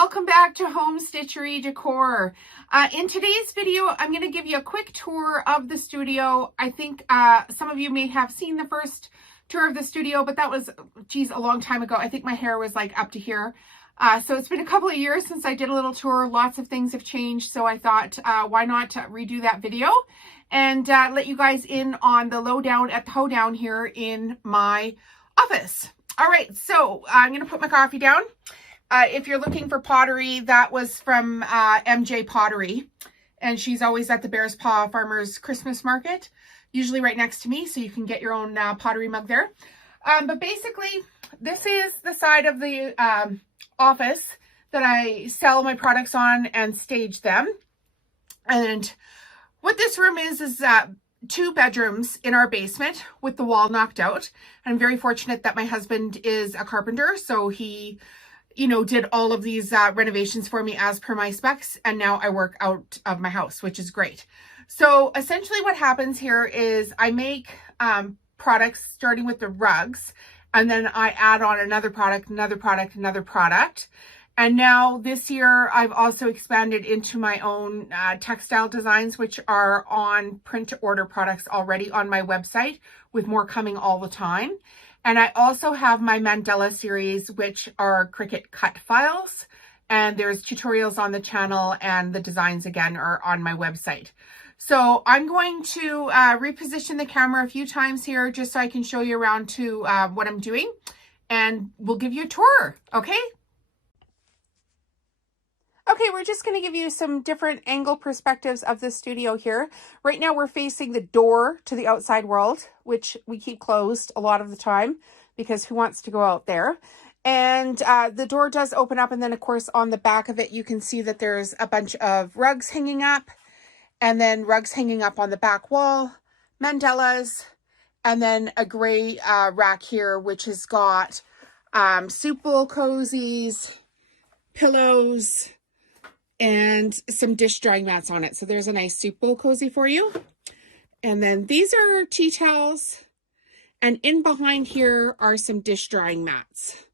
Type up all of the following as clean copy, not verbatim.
welcome back to Home Stitchery Decor. In today's video, I'm going to give you a quick tour of the studio. I think some of you may have seen the first tour of the studio, but that was, geez, a long time ago. I think my hair was like up to here. So it's been a couple of years since I did a little tour. Lots of things have changed, so I thought, why not redo that video and let you guys in on the lowdown at the hoedown here in my office. All right, so I'm going to put my coffee down. If you're looking for pottery, that was from MJ Pottery, and she's always at the Bear's Paw Farmers Christmas Market, usually right next to me, so you can get your own pottery mug there. But basically, this is the side of the office that I sell my products on and stage them. And what this room is 2 bedrooms in our basement with the wall knocked out. And I'm very fortunate that my husband is a carpenter, so he did all of these renovations for me as per my specs, and now I work out of my house, which is great. So essentially what happens here is I make products starting with the rugs, and then I add on another product, another product, another product. And now this year I've also expanded into my own textile designs, which are on print to order products already on my website, with more coming all the time. And I also have my Mandela series, which are Cricut cut files. And there's tutorials on the channel, and the designs again are on my website. So I'm going to reposition the camera a few times here just so I can show you around to what I'm doing. And we'll give you a tour, okay? Okay, we're just going to give you some different angle perspectives of the studio here. Right now we're facing the door to the outside world, which we keep closed a lot of the time because who wants to go out there? And the door does open up, and then of course on the back of it you can see that there's a bunch of rugs hanging up, and then rugs hanging up on the back wall, mandalas, and then a gray rack here which has got soup bowl cozies, pillows, and some dish drying mats on it. So there's a nice soup bowl cozy for you. And then these are tea towels. And in behind here are some dish drying mats.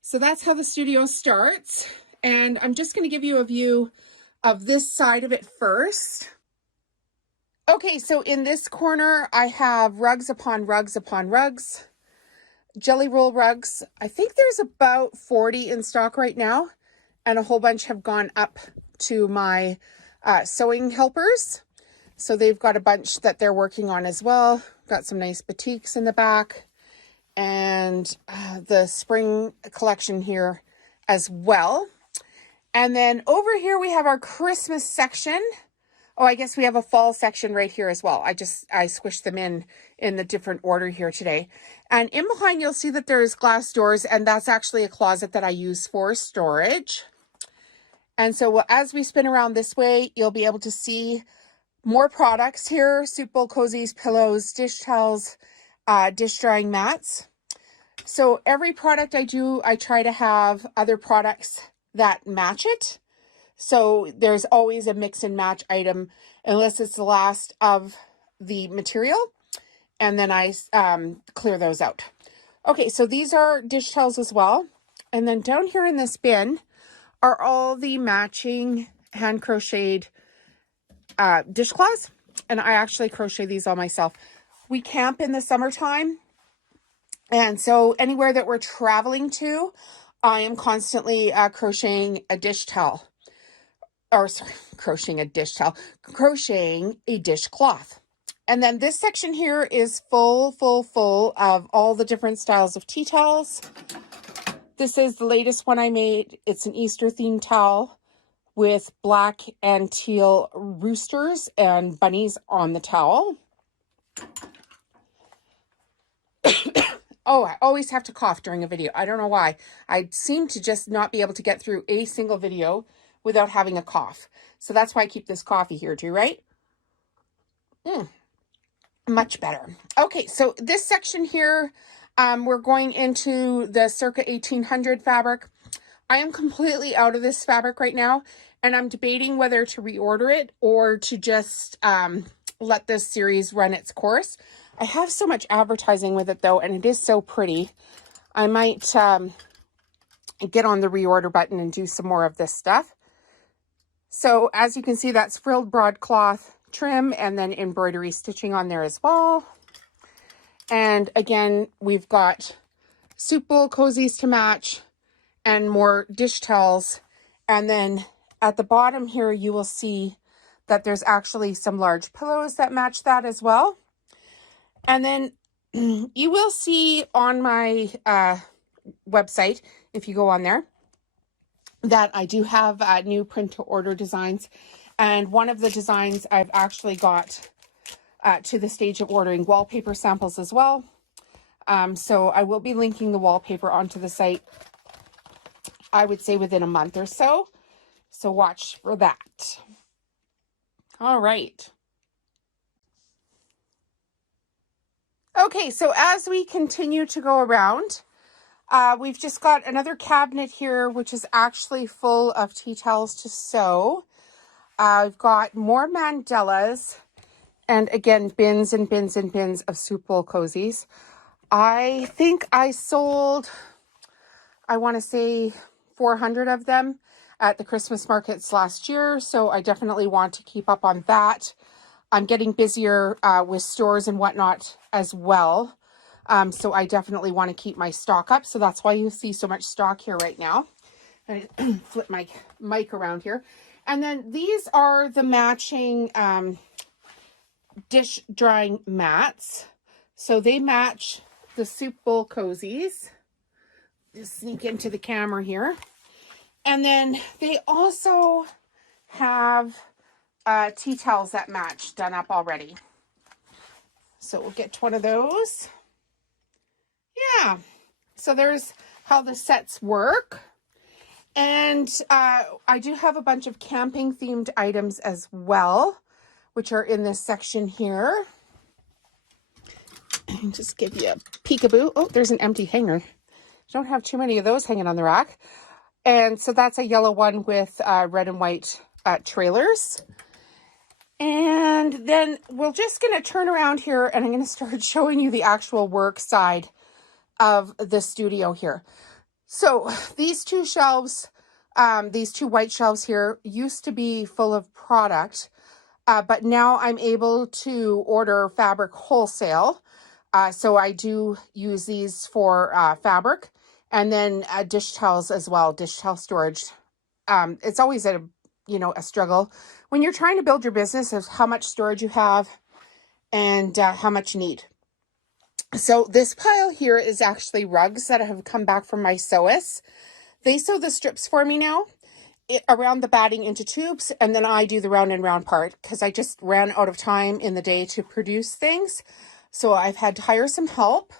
So that's how the studio starts. And I'm just going to give you a view of this side of it first. Okay, so in this corner, I have rugs upon rugs upon rugs. Jelly roll rugs. I think there's about 40 in stock right now. And a whole bunch have gone up to my sewing helpers. So they've got a bunch that they're working on as well. Got some nice batiks in the back. And the spring collection here as well. And then over here we have our Christmas section. Oh, I guess we have a fall section right here as well. I squished them in the different order here today. And in behind you'll see that there's glass doors, and that's actually a closet that I use for storage. And so as we spin around this way, you'll be able to see more products here: soup bowl cozies, pillows, dish towels, dish drying mats. So every product I do, I try to have other products that match it. So there's always a mix and match item, unless it's the last of the material. And then I clear those out. Okay, so these are dish towels as well. And then down here in this bin are all the matching hand crocheted dishcloths. And I actually crochet these all myself. We camp in the summertime. And so anywhere that we're traveling to, I am constantly crocheting a dish towel. Or sorry, crocheting a dishcloth. And then this section here is full of all the different styles of tea towels. This is the latest one I made. It's an Easter themed towel with black and teal roosters and bunnies on the towel. Oh, I always have to cough during a video. I don't know why. I seem to just not be able to get through a single video without having a cough. So that's why I keep this coffee here too, right? Much better. Okay, so this section here, we're going into the circa 1800 fabric. I am completely out of this fabric right now, and I'm debating whether to reorder it or to just let this series run its course. I have so much advertising with it though, and it is so pretty. I might get on the reorder button and do some more of this stuff. So as you can see, that's frilled broadcloth trim and then embroidery stitching on there as well. And again, we've got soup bowl cozies to match and more dish towels. And then at the bottom here, you will see that there's actually some large pillows that match that as well. And then you will see on my website, if you go on there, that I do have new print to order designs. And one of the designs I've actually got to the stage of ordering wallpaper samples as well. So I will be linking the wallpaper onto the site, I would say within a month or so. So watch for that. All right. Okay, so as we continue to go around, we've just got another cabinet here, which is actually full of tea towels to sew. I've got more mandalas, and again, bins and bins and bins of soup bowl cozies. I think I sold, I want to say 400 of them at the Christmas markets last year, so I definitely want to keep up on that. I'm getting busier with stores and whatnot as well. So I definitely want to keep my stock up. So that's why you see so much stock here right now. I flip my mic around here. And then these are the matching dish drying mats. So they match the soup bowl cozies. Just sneak into the camera here. And then they also have tea towels that match done up already. So we'll get one of those. Yeah, so there's how the sets work. And I do have a bunch of camping themed items as well, which are in this section here. Just give you a peekaboo. Oh, there's an empty hanger. Don't have too many of those hanging on the rack. And so that's a yellow one with red and white trailers. And then we're just going to turn around here and I'm going to start showing you the actual work side of the studio here. So these two shelves, these two white shelves here used to be full of product, but now I'm able to order fabric wholesale. So I do use these for fabric and then dish towels as well, dish towel storage. It's always a struggle when you're trying to build your business of how much storage you have and how much you need. So this pile here is actually rugs that have come back from my sewist. They sew the strips for me now around the batting into tubes, and then I do the round and round part because I just ran out of time in the day to produce things. So I've had to hire some help.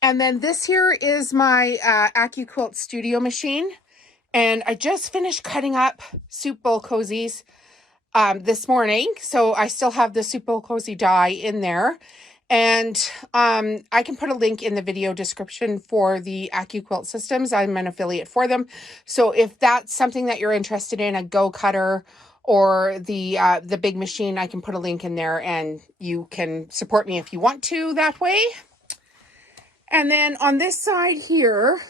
And then this here is my AccuQuilt studio machine. And I just finished cutting up soup bowl cozies this morning. So I still have the soup bowl cozy die in there. And I can put a link in the video description for the AccuQuilt systems. I'm an affiliate for them. So if that's something that you're interested in, a Go Cutter or the big machine, I can put a link in there and you can support me if you want to that way. And then on this side here,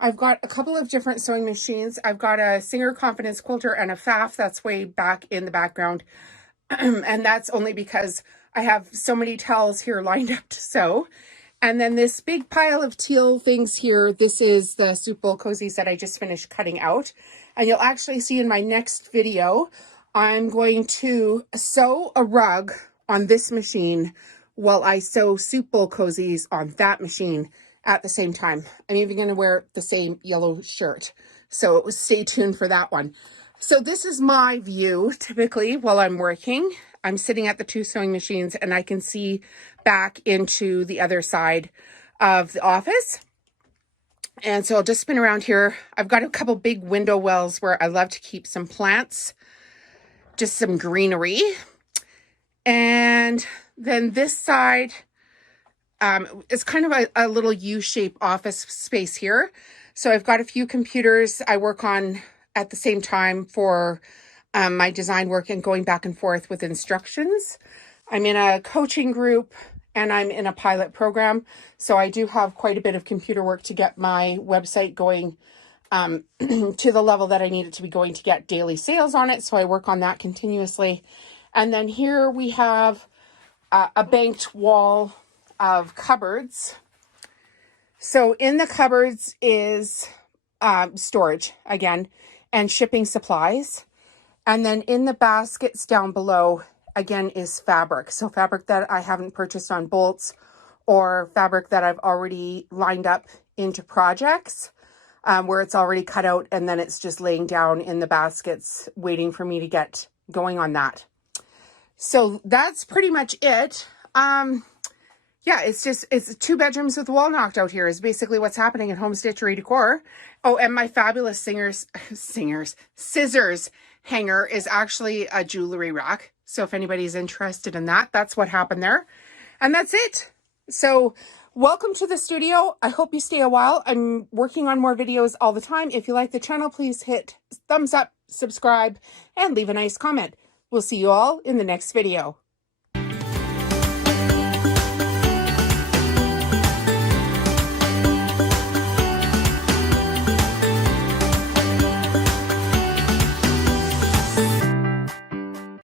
I've got a couple of different sewing machines. I've got a Singer Confidence Quilter and a FAF that's way back in the background. And that's only because I have so many towels here lined up to sew. And then this big pile of teal things here, this is the soup bowl cozies that I just finished cutting out. And you'll actually see in my next video, I'm going to sew a rug on this machine while I sew soup bowl cozies on that machine at the same time. I'm even going to wear the same yellow shirt. So stay tuned for that one. So this is my view typically while I'm working. I'm sitting at the two sewing machines and I can see back into the other side of the office. And so I'll just spin around here. I've got a couple big window wells where I love to keep some plants, just some greenery. And then this side, it's kind of a little U-shaped office space here. So I've got a few computers I work on at the same time for my design work and going back and forth with instructions. I'm in a coaching group and I'm in a pilot program. So I do have quite a bit of computer work to get my website going to the level that I need it to be going to get daily sales on it. So I work on that continuously. And then here we have a banked wall of cupboards. So in the cupboards is storage again and shipping supplies. And then in the baskets down below again is fabric. So fabric that I haven't purchased on bolts or fabric that I've already lined up into projects where it's already cut out and then it's just laying down in the baskets waiting for me to get going on that. So that's pretty much it. Yeah, it's 2 bedrooms with the wall knocked out here is basically what's happening at Home Stitchery Decor. Oh, and my fabulous scissors hanger is actually a jewelry rack. So if anybody's interested in that, that's what happened there. And that's it. So welcome to the studio. I hope you stay a while. I'm working on more videos all the time. If you like the channel, please hit thumbs up, subscribe, and leave a nice comment. We'll see you all in the next video.